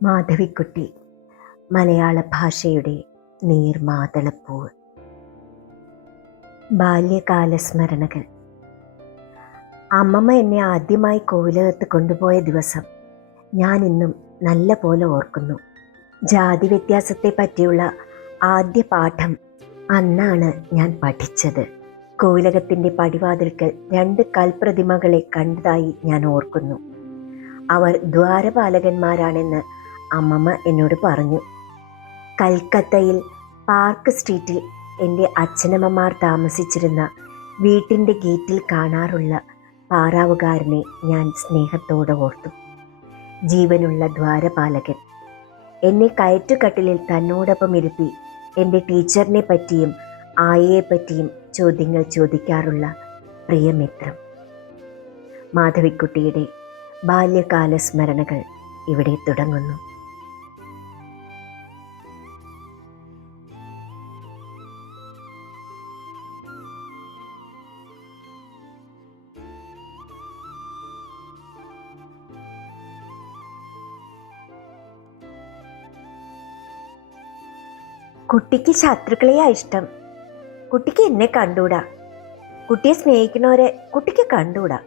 മാധവിക്കുട്ടി മലയാള ഭാഷയുടെ നീർമാതളപ്പൂവ്. ബാല്യകാല സ്മരണകൾ. അമ്മമ്മ എന്നെ ആദ്യമായി കോവിലകത്ത് കൊണ്ടുപോയ ദിവസം ഞാൻ ഇന്നും നല്ല പോലെ ഓർക്കുന്നു. ജാതി വ്യത്യാസത്തെ പറ്റിയുള്ള ആദ്യ പാഠം അന്നാണ് ഞാൻ പഠിച്ചത്. കോവിലകത്തിൻ്റെ പടിവാതിൽക്കൽ 2 കൽപ്രതിമകളെ കണ്ടതായി ഞാൻ ഓർക്കുന്നു. അവർ ദ്വാരപാലകന്മാരാണെന്ന് അമ്മമ്മ എന്നോട് പറഞ്ഞു. കൽക്കത്തയിൽ പാർക്ക് സ്ട്രീറ്റിൽ എൻ്റെ അച്ഛനമ്മമാർ താമസിച്ചിരുന്ന വീട്ടിൻ്റെ ഗേറ്റിൽ കാണാറുള്ള പാറാവുകാരനെ ഞാൻ സ്നേഹത്തോടെ ഓർത്തു. ജീവനുള്ള ദ്വാരപാലകൻ. എന്നെ കയറ്റുകട്ടിലിൽ തന്നോടൊപ്പം ഇരുത്തി എൻ്റെ ടീച്ചറിനെ പറ്റിയും ആയയെ പറ്റിയും ചോദ്യങ്ങൾ ചോദിക്കാറുള്ള പ്രിയമിത്രം. മാധവിക്കുട്ടിയുടെ ബാല്യകാല സ്മരണകൾ ഇവിടെ തുടങ്ങുന്നു. കുട്ടിക്ക് ശത്രുക്കളെയാ ഇഷ്ടം. കുട്ടിക്ക് എന്നെ കണ്ടൂടാ. കുട്ടിയെ സ്നേഹിക്കണവരെ കുട്ടിക്ക് കണ്ടൂടാ.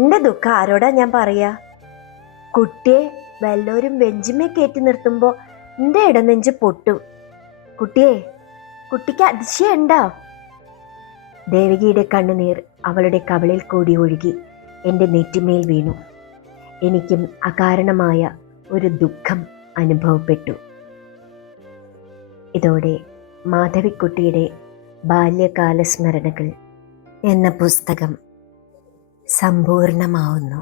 എൻ്റെ ദുഃഖം ആരോടാ ഞാൻ പറയാ? കുട്ടിയെ വല്ലവരും വെഞ്ചിമേ കയറ്റി നിർത്തുമ്പോൾ എൻ്റെ ഇടനെഞ്ച് പൊട്ടും. കുട്ടിക്ക് അതിശയുണ്ടോ? ദേവകിയുടെ കണ്ണുനീർ അവളുടെ കവിളിൽ കൂടി ഒഴുകി എൻ്റെ നെറ്റിമേൽ വീണു. എനിക്കും അകാരണമായ ഒരു ദുഃഖം അനുഭവപ്പെട്ടു. ഇതോടെ മാധവിക്കുട്ടിയുടെ ബാല്യകാല സ്മരണകൾ എന്ന പുസ്തകം സമ്പൂർണമാവുന്നു.